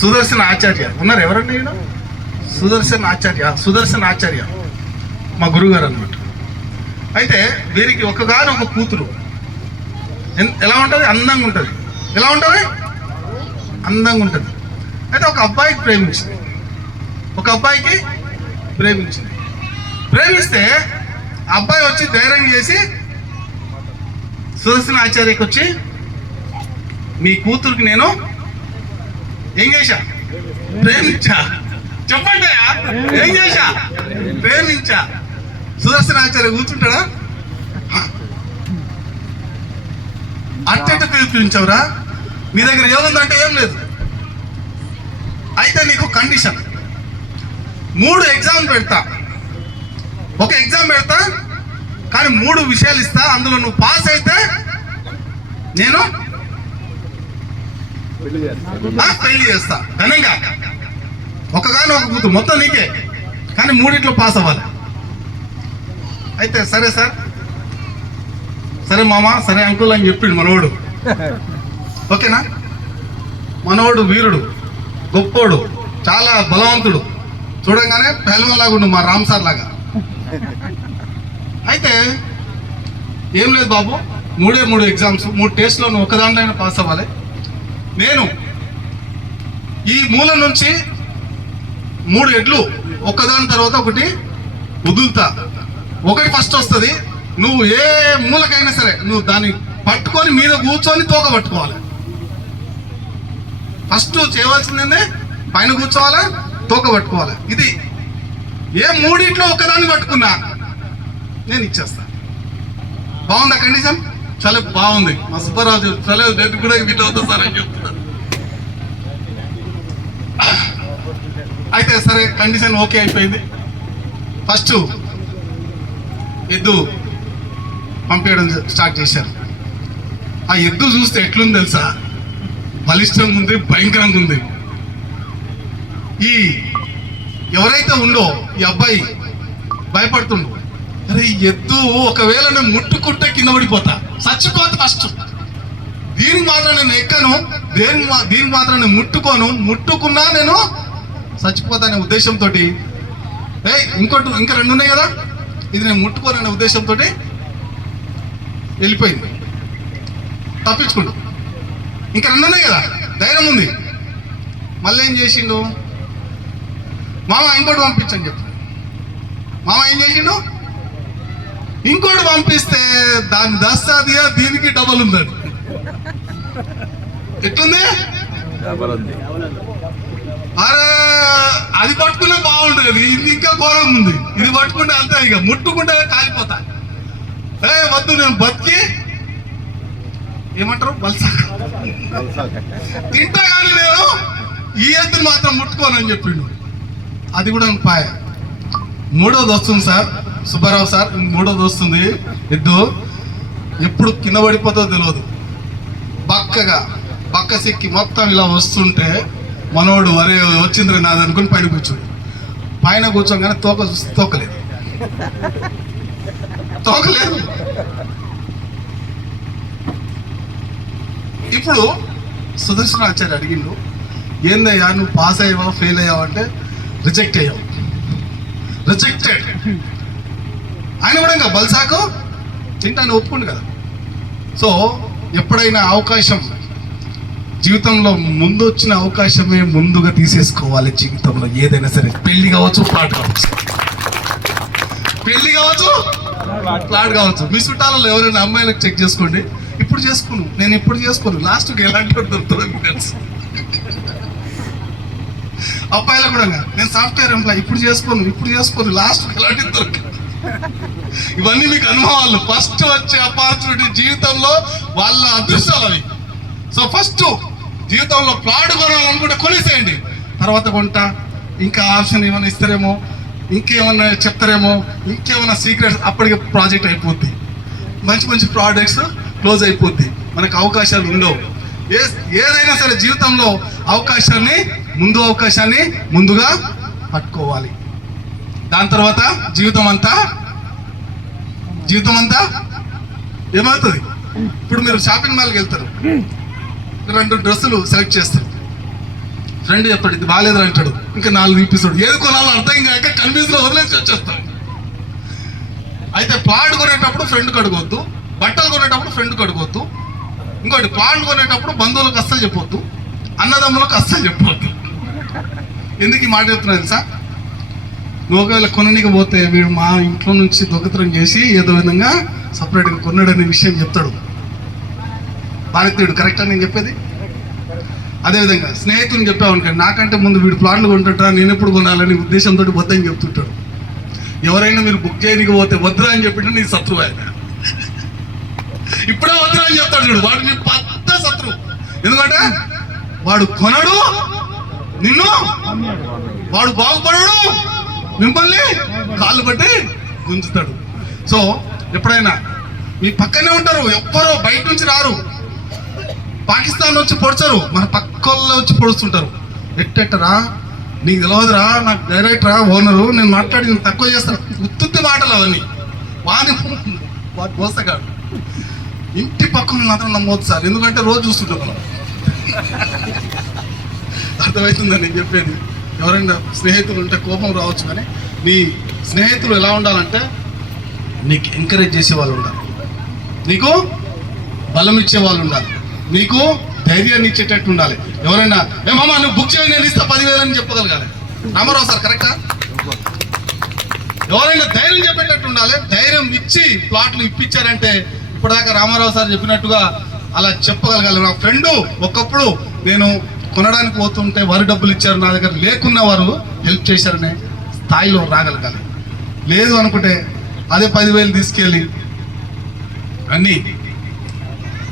సుదర్శన్ ఆచార్య. ఉన్నారు ఎవరండి ఈయన? సుదర్శన్ ఆచార్య. సుదర్శన్ ఆచార్య. మా గురుగారు అనమాట అయితే వీరికి ఒకగానొక కూతురు. ఎన్- ఎలా ఉంటుంది? అందంగా ఉంటుంది. ఎలా ఉంటుంది? అందంగా ఉంటుంది. అయితే ఒక అబ్బాయికి ప్రేమించింది. ఒక అబ్బాయికి ప్రేమించింది. ప్రేమిస్తే ఆ అబ్బాయి వచ్చి ధైర్యం చేసి సుదర్శన ఆచార్యకి వచ్చి మీ కూతురికి నేను ఏం చేశా? ప్రేమించా. చెప్పండి ఏం చేశా? ప్రేమించా. సుదర్శన ఆచార్య కూర్చుంటాడా? అట్టెట్ట ప్రేమించవురా నీ దగ్గర ఏముందంటే ఏం లేదు. అయితే నీకు కండిషన్. మూడు ఎగ్జామ్ పెడతా. ఒక ఎగ్జామ్ పెడతా కానీ మూడు విషయాలు ఇస్తా. అందులో నువ్వు పాస్ అయితే నేను ఆ, పెళ్ళి చేస్తా. ఘనంగా. ఒకగాని ఒక కూతురు. మొత్తం నీకే. కానీ మూడిట్లో పాస్ అవ్వాలి. అయితే సరే సార్. సరే మామ సరే అంకుల్ అని చెప్పిండు మనోడు. ఓకేనా? మనోడు వీరుడు. గొప్పోడు. చాలా బలవంతుడు. చూడంగానే పెహల్వన్ లాగా ఉండు మా రామ్ సార్ లాగా. అయితే ఏం లేదు బాబు. మూడే మూడు ఎగ్జామ్స్ మూడు టెస్ట్లో నువ్వు ఒకదాంట్లో పాస్ అవ్వాలి. నేను ఈ మూల నుంచి మూడు ఎడ్లు ఒకదాని తర్వాత ఒకటి వదులుతా. ఒకటి ఫస్ట్ వస్తుంది. నువ్వు ఏ మూలకైనా సరే నువ్వు దాన్ని పట్టుకొని మీద కూర్చొని తోక పట్టుకోవాలి. ఫస్ట్ చేయవలసిందే పైన కూర్చోవాలా? తోక పట్టుకోవాలి? ఇది ఏ మూడింట్లో ఒకదాన్ని పట్టుకున్నా నేను ఇచ్చేస్తా. బాగుందా కండిషన్ చాలా బాగుంది. మా సుబ్బారాజు చాలా నేను కూడా వీటి అవుతా సార్ అని చెప్తున్నాను అయితే సరే కండిషన్ ఓకే అయిపోయింది. ఫస్ట్ ఎద్దు పంపించడం స్టార్ట్ చేశారు. ఆ ఎద్దు చూస్తే ఎట్లుంది తెలుసా? బలిష్టంగా ఉంది భయంకరంగా ఉంది. ఈ ఎవరైతే ఉందో ఈ అబ్బాయి భయపడుతుండు. అరే ఎద్దు ఒకవేళ నేను ముట్టుకుంటే కింద పడిపోతా. చచ్చిపోతా ఫస్ట్ దీనికి మాత్రం నేను ఎక్కను దేని మా- దీనికి మాత్రం నేను ముట్టుకోను. ముట్టుకున్నా నేను చచ్చిపోతానే ఉద్దేశంతో ఏ ఇంకోటి ఇంకా రెండు ఉన్నాయి కదా? ఇది నేను ముట్టుకోననే ఉద్దేశంతో వెళ్ళిపోయింది. తప్పించుకుంటూ. ఇంకా రెండు ఉన్నాయి కదా? ధైర్యం ఉంది. మళ్ళీ ఏం చేసిండు? మామ ఇంకోటి పంపించని చెప్పు. మామ ఏం చేసిండు? ఇంకోటి పంపిస్తే దాని దస్తాదియా దీనికి డబల్ ఉందండి ఎట్లుంది? అరే అది పట్టుకునే బాగుంటుంది ఇది ఇంకా ఘోరం ఉంది. ఇది పట్టుకుంటే అంతే ఇక ముట్టుకుంటే కాలిపోతా. ఏ వద్దు నేను బతికి ఏమంటారు? బల్సాక. తింటా కానీ నేను ఈ ఎద్దుని మాత్రం ముట్టుకోనని చెప్పిండు. అది కూడా పాయ. మూడోది వస్తుంది సార్. సుబ్బారావు సార్ మూడోది వస్తుంది. ఎద్దు ఎప్పుడు కింద పడిపోతుందో తెలియదు బక్కగా బక్క సిక్కి మొత్తం ఇలా వస్తుంటే మనోడు వరే వచ్చింది నాది అనుకుని పైన కూర్చోడు. పైన కూర్చోగానే తోక తోకలేదు. తోకలేదు. ఇప్పుడు సుదర్శన ఆచార్య అడిగిండు ఏందయ్యా నువ్వు పాస్ అయ్యావా ఫెయిల్ అయ్యావా? అంటే రిజెక్ట్ అయ్యావు. రిజెక్టెడ్. ఆయన కూడా ఇంకా బల్సాకు తింటాను ఒప్పుకోండి కదా. సో ఎప్పుడైనా అవకాశం జీవితంలో ముందు వచ్చిన అవకాశమే ముందుగా తీసేసుకోవాలి జీవితంలో. ఏదైనా సరే పెళ్ళి కావచ్చు ప్లాట్ కావచ్చు. పెళ్ళి కావచ్చు ప్లాట్ కావచ్చు. మీ చుట్టాలలో ఎవరైనా అమ్మాయిలకు చెక్ చేసుకోండి. ఇప్పుడు చేసుకోను నేను ఇప్పుడు చేసుకోను. లాస్ట్కి ఎలాంటి దొరుకుతుందో తెలుసు. అబ్బాయిలు కూడా నేను సాఫ్ట్వేర్ ఎంప్లాయ్ ఇప్పుడు చేసుకోను ఇప్పుడు చేసుకోను లాస్ట్కి ఎలాంటి దొరకదు ఇవన్నీ మీకు అనుభవాలు. ఫస్ట్ వచ్చే ఆపర్చునిటీ జీవితంలో వాళ్ళ అదృష్టాలు అవి. సో ఫస్ట్ జీవితంలో ప్లాట్ కొనాలనుకుంటే కొనేసేయండి. తర్వాత కొంట ఇంకా ఆప్షన్ ఏమైనా ఇస్తారేమో ఇంకేమన్నా చెప్తారేమో ఇంకేమైనా సీక్రెట్స్ అప్పటికి ప్రాజెక్ట్ అయిపోద్ది. మంచి మంచి ప్రోడక్ట్స్ క్లోజ్ అయిపోద్ది. మనకు అవకాశాలు ఉండవు. ఏ ఏదైనా సరే జీవితంలో అవకాశాన్ని ముందు అవకాశాన్ని ముందుగా పట్టుకోవాలి. దాని తర్వాత జీవితం అంతా జీవితం అంతా ఏమవుతుంది? ఇప్పుడు మీరు షాపింగ్ మాల్కి వెళ్తారు. రెండు డ్రెస్సులు సెలెక్ట్ చేస్తారు. ఫ్రెండ్ చెప్తాడు ఇది బాగాలేదు అంటాడు. ఇంకా నాలుగు చూపిస్తాడు ఏది కొనాలో అర్థం కాక కన్ఫ్యూజ్లో వదిలేసి వచ్చేస్తాడు. అయితే ప్లాట్ కొనేటప్పుడు ఫ్రెండ్ కడుగొద్దు బట్టలు కొనేటప్పుడు ఫ్రెండ్ కడుగొద్దు ఇంకోటి ప్లాట్ కొనేటప్పుడు బంధువులకు అస్సలు చెప్పొద్దు. అన్నదమ్ములకు అస్సలు చెప్పొద్దు. ఎందుకు ఈ మాట చెప్తున్నా తెలుసా? నువ్వు ఒకవేళ కొననీకి పోతే వీడు మా ఇంట్లో నుంచి దొంగతనం చేసి ఏదో విధంగా సపరేట్గా కొన్నాడనే విషయం చెప్తాడు. భారతీయుడు కరెక్టా నేను చెప్పేది? అదేవిధంగా స్నేహితుని చెప్పామనుకోండి నాకంటే ముందు వీడు ప్లాట్లు కొంటుంటా నేను ఎప్పుడు కొనాలని ఉద్దేశంతో వద్దని చెప్తుంటాడు. ఎవరైనా మీరు బుక్ చేయడానికి పోతే వద్దురా అని చెప్పింటే నీ శత్రువు ఆయన. ఇప్పుడే వద్దురా అని చెప్తాడు చూడు వాడు నీ పెద్ద శత్రువు. ఎందుకంటే వాడు కొనడు నిన్ను వాడు బాగుపడడు మిమ్మల్ని కాళ్ళు పట్టి గుంజుతాడు. సో ఎప్పుడైనా మీ పక్కనే ఉంటారు ఎవ్వరో బయట నుంచి రారు. పాకిస్తాన్ వచ్చి పొడిచారు మన పక్కల్లో వచ్చి పొడుస్తుంటారు. ఎట్టెట్టరా నీకు తెలియదురా నాకు డైరెక్టరా ఓనరు నేను మాట్లాడి నేను తక్కువ చేస్తాను ఉత్తుత్తి మాటలు అవన్నీ. వాని వాడు మోసగాడు. ఇంటి పక్కన మాత్రం నమ్మవద్దు సార్ ఎందుకంటే రోజు చూస్తుంటాం మనం. అర్థమవుతుందా నేను చెప్పేది? ఎవరైనా స్నేహితులు ఉంటే కోపం రావచ్చు కానీ నీ స్నేహితులు ఎలా ఉండాలంటే నీకు ఎంకరేజ్ చేసే వాళ్ళు ఉండాలి. నీకు బలం ఇచ్చే వాళ్ళు ఉండాలి. నీకు ధైర్యాన్ని ఇచ్చేటట్టు ఉండాలి. ఎవరైనా ఏమమ్మా నువ్వు బుక్ చేయి నేను ఇస్తా పదివేలు అని చెప్పగలగాలి. రామారావు సార్ కరెక్టా ఎవరైనా ధైర్యం చెప్పేటట్టు ఉండాలి. ధైర్యం ఇచ్చి ప్లాట్లు ఇప్పించారంటే ఇప్పటిదాకా రామారావు సార్ చెప్పినట్టుగా అలా చెప్పగలగాలి. నా ఫ్రెండు ఒకప్పుడు నేను కొనడానికి పోతుంటే వారు డబ్బులు ఇచ్చారు నా దగ్గర లేకున్న వారు హెల్ప్ చేశారనే స్థాయిలో రాగలగాలి. లేదు అనుకుంటే అదే పదివేలు తీసుకెళ్ళి అన్నీ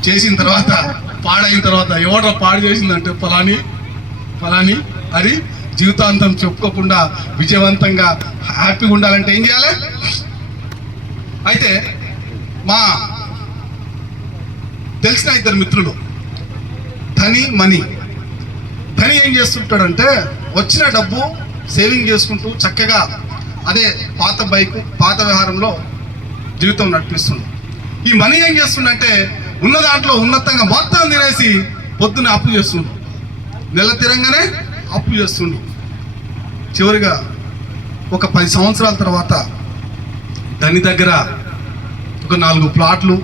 చేసిన తర్వాత పాడైన తర్వాత ఎవడో పాడు చేసిందంటే ఫలాని ఫలాని అది జీవితాంతం చెప్పుకోకుండా విజయవంతంగా హ్యాపీగా ఉండాలంటే ఏం చేయాలి? అయితే మా తెలిసిన ఇద్దరు మిత్రులు ధని మనీ ధని ఏం చేస్తుంటాడంటే వచ్చిన డబ్బు సేవింగ్ చేసుకుంటూ చక్కగా అదే పాత బైక్ పాత వ్యవహారంలో జీవితం నడిపిస్తుంది. ఈ మనీ ఏం చేస్తుండంటే ఉన్న దాంట్లో ఉన్నతంగా మొత్తం తినేసి పొద్దున్న అప్పు చేస్తుండు. నెల తిరంగానే అప్పు చేస్తుండు. చివరిగా ఒక పది సంవత్సరాల తర్వాత దాని దగ్గర ఒక నాలుగు ప్లాట్లు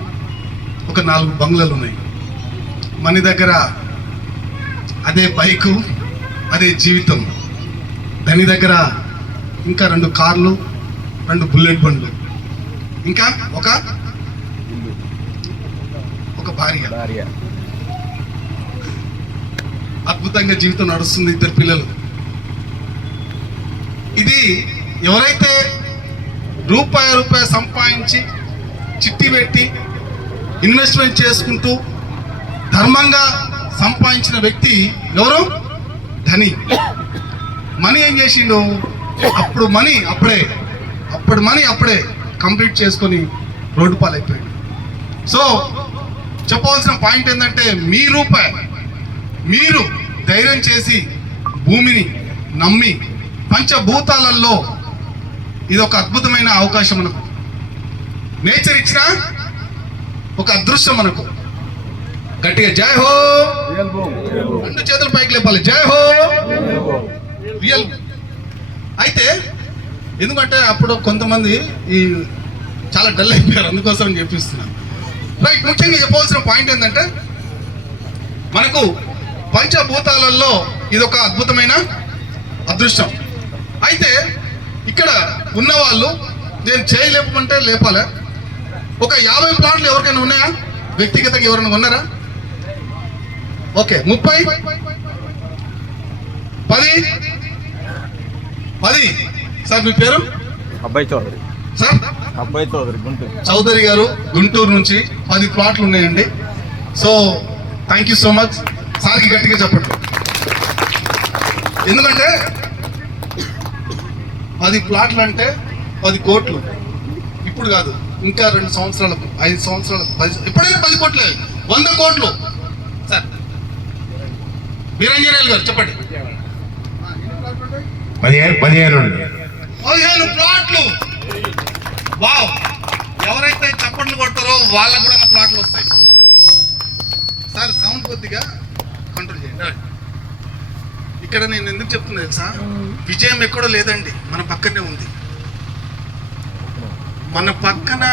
ఒక నాలుగు బంగ్లాలు ఉన్నాయి. మనీ దగ్గర అదే బైకు అదే జీవితం. దాని దగ్గర ఇంకా రెండు కార్లు రెండు బుల్లెట్ బండ్లు. ఇంకా ఒక ఒక భార్య. భార్య. అద్భుతంగా జీవితం నడుస్తుంది ఇద్దరు పిల్లలు. ఇది ఎవరైతే రూపాయి రూపాయి సంపాదించి చిట్టి పెట్టి ఇన్వెస్ట్మెంట్ చేసుకుంటూ ధర్మంగా సంపాదించిన వ్యక్తి ఎవరు? ధని. మనీ ఏం చేసిండు? అప్పుడు మనీ అప్పుడే. అప్పుడు మనీ అప్పుడే కంప్లీట్ చేసుకొని రోడ్డు పాలైపోయాడు. సో చెప్పవలసిన పాయింట్ ఏంటంటే మీ రూపాయి మీరు ధైర్యం చేసి భూమిని నమ్మి పంచభూతాలలో ఇది ఒక అద్భుతమైన అవకాశం మనకు. నేచర్ ఇచ్చిన ఒక అదృశ్యం మనకు. గట్టిగా జై హో. రెండు చేతులు పైకి లేపాలి. జై హో. రియల్ అయితే ఎందుకంటే అప్పుడు కొంతమంది ఈ చాలా డల్ అయిపోయారు. అందుకోసం చెప్పిస్తున్నాను రైట్ ముఖ్యంగా చెప్పవలసిన పాయింట్ ఏంటంటే మనకు పంచభూతాలలో ఇది ఒక అద్భుతమైన అదృష్టం. అయితే ఇక్కడ ఉన్న వాళ్ళు నేను చేయలేపమంటే లేపాలి? ఒక యాభై ప్లాట్లు ఎవరికైనా ఉన్నాయా? వ్యక్తిగతంగా ఎవరైనా ఉన్నారా? ఓకే ముప్పై. పది. పది. సార్ మీ పేరు? అబ్బాయి చౌదరి. సార్? అబ్బాయి చౌదరి గుంటూరు. చౌదరి గారు గుంటూరు నుంచి పది ప్లాట్లు ఉన్నాయండి. So thank you so much సార్కి గట్టిగా చెప్పండి. ఎందుకంటే పది ప్లాట్లు అంటే పది కోట్లు. ఇప్పుడు కాదు ఇంకా రెండు సంవత్సరాలకు ఐదు సంవత్సరాలకు పది ఎప్పుడైనా పది కోట్లే. వంద కోట్లు. వీరంజనేయులు గారు చెప్పండి. పదిహేను పదిహేను పదిహేను ప్లాట్లు. వావ్. ఎవరైతే చప్పట్లు కొడతారో వాళ్ళకు కూడా ప్లాట్లు వస్తాయి. సార్ సౌండ్ కొద్దిగా కంట్రోల్ చేయండి. ఇక్కడ నేను ఎందుకు చెప్తున్నా తెలుసా? విజయం ఎక్కడో లేదండి. మన పక్కనే ఉంది. మన పక్కన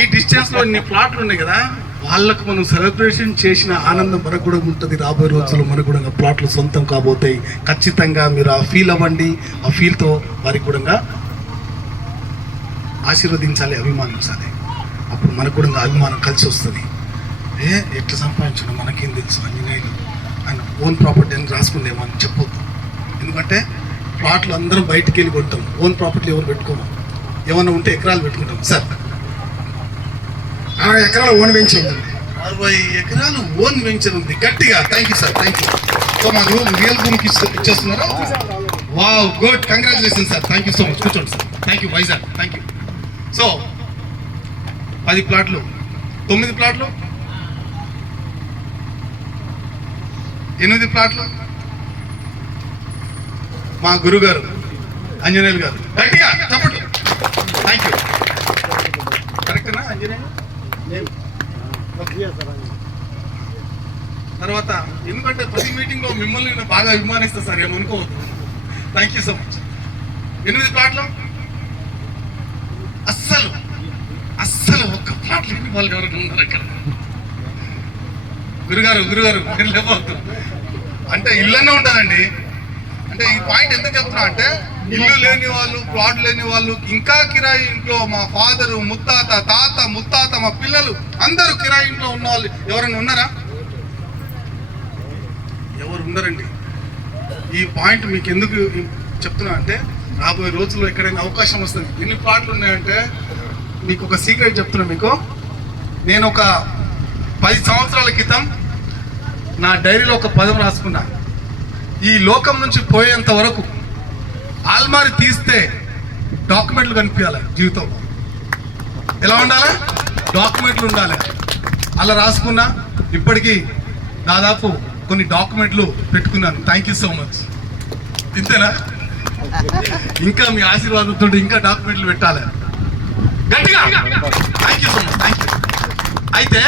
ఈ డిస్టెన్స్లో ఇన్ని ప్లాట్లు ఉన్నాయి కదా వాళ్ళకు మనం సెలబ్రేషన్ చేసిన ఆనందం మనకు కూడా ఉంటుంది. రాబోయే రోజుల్లో మనకు కూడా ప్లాట్లు సొంతం కాబోతాయి. ఖచ్చితంగా మీరు ఆ ఫీల్ అవ్వండి. ఆ ఫీల్తో వారికి కూడా ఆశీర్వదించాలి అభిమానించాలి అప్పుడు మనకు కూడా అభిమానం కలిసి వస్తుంది. ఏ ఎట్లా సంపాదించడం మనకేం తెలుసు? ఆంజనేయులు ఆయన ఓన్ ప్రాపర్టీ అని రాసుకుందేమో అని చెప్పొద్దు. ఎందుకంటే ప్లాట్లు అందరం బయటికి వెళ్ళి కొంటాం ఓన్ ప్రాపర్టీ ఎవరు పెట్టుకోము ఏమన్నా ఉంటే ఎకరాలు పెట్టుకుంటాం. సార్ అరవై ఎకరాలు ఓన్ వెంచర్ ఉంది. అరవై ఎకరాలు ఓన్ వెంచర్ ఉంది. గట్టిగా. Thank you sir thank you so మా రూమ్ రియల్ భూమికి ఇచ్చే- ఇచ్చేస్తున్నారా? Wow good congratulation sir thank you so much కూర్చోండి sir thank you Vizag thank you so పది ప్లాట్లు. తొమ్మిది ప్లాట్లు? ఎనిమిది ప్లాట్లు? మా గురుగారు అంజనేయులు గారు. గట్టిగా చెప్పండి థ్యాంక్ యూ కరెక్టేనా అంజనేయులు? తర్వాత ఎందుకంటే ప్రతి మీటింగ్లో మిమ్మల్ని నేను బాగా అభిమానిస్తా సార్ ఏమనుకోవద్దు థ్యాంక్ యూ సో మచ్ ఎనిమిది ప్లాట్లు? అస్సలు అస్సలు ఒక్క ప్లాట్ లేని వాళ్ళు ఎవరైనా ఉన్నారు ఇక్కడ. గురుగారు గురుగారు మీరు లేవద్దు. అంటే ఇల్లనే ఉంటుందండి. అంటే ఈ పాయింట్ ఎందుకు చెప్తున్నా అంటే ఇల్లు లేని వాళ్ళు ప్లాట్ లేని వాళ్ళు ఇంకా కిరాయి ఇంట్లో మా ఫాదరు ముత్తాత తాత ముత్తాత మా పిల్లలు అందరూ కిరాయి ఇంట్లో ఉన్న వాళ్ళు. ఎవరైనా ఉన్నారా? ఎవరు ఉండరండి ఈ పాయింట్ మీకు ఎందుకు చెప్తున్నా అంటే రాబోయే రోజుల్లో ఎక్కడైనా అవకాశం వస్తుంది. ఎన్ని ప్లాట్లు ఉన్నాయంటే మీకు ఒక సీక్రెట్ చెప్తున్నా మీకు. నేను ఒక పది సంవత్సరాల క్రితం నా డైరీలో ఒక పదం రాసుకున్నా. ఈ లోకం నుంచి పోయేంత వరకు ఆల్మారి తీస్తే డాక్యుమెంట్లు కనిపించాలి జీవితంలో ఎలా ఉండాలి? డాక్యుమెంట్లు ఉండాలి. అలా రాసుకున్నా ఇప్పటికీ దాదాపు కొన్ని డాక్యుమెంట్లు పెట్టుకున్నాను. థ్యాంక్ యూ సో మచ్ ఇంతేనా? ఇంకా మీ ఆశీర్వాదంతో ఇంకా డాక్యుమెంట్లు పెట్టాలి. గట్టిగా! Thank you so much thank you అయితే